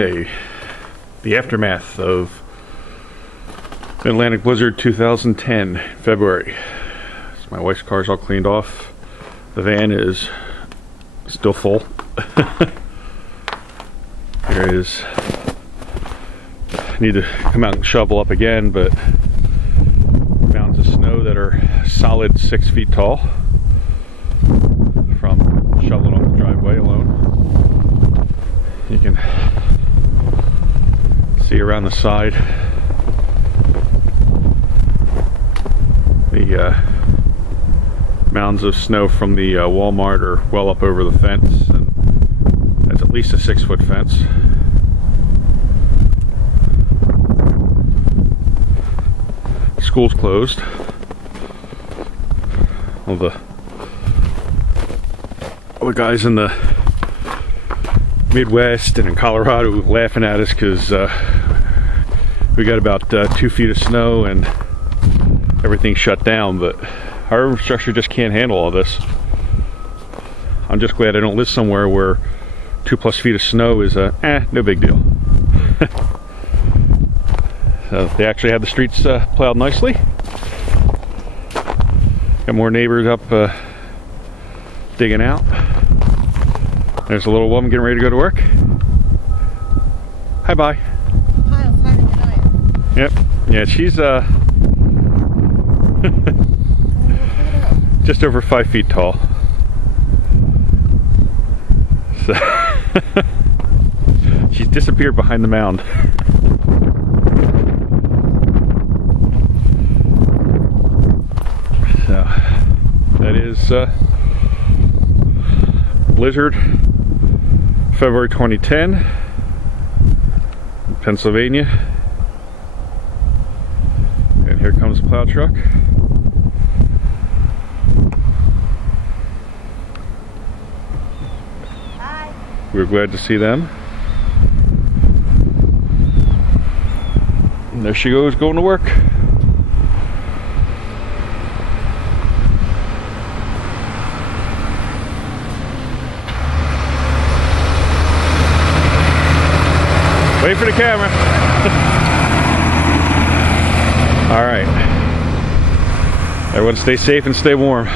Okay, the aftermath of Atlantic Blizzard 2010, February. So my wife's car's all cleaned off. The van is still full. There is, need to come out and shovel up again, but mountains of snow that are solid 6 feet tall from shoveling off the driveway alone. You can see around the side the mounds of snow from the Walmart are well up over the fence, and that's at least a 6-foot fence. School's closed. All the guys in the Midwest and in Colorado laughing at us because we got about 2 feet of snow and everything shut down, but our infrastructure just can't handle all this. I'm just glad I don't live somewhere where 2+ feet of snow is no big deal. So they actually have the streets plowed nicely. Got more neighbors up digging out. There's a little woman getting ready to go to work. Hi, bye. Hi, I'm fine. Good night. Yep. Yeah, she's just over 5 feet tall. So she's disappeared behind the mound. So that is Blizzard, February 2010, in Pennsylvania. And here comes the plow truck. Hi. We're glad to see them. And there she goes, going to work. Wait for the camera. All right. Everyone stay safe and stay warm.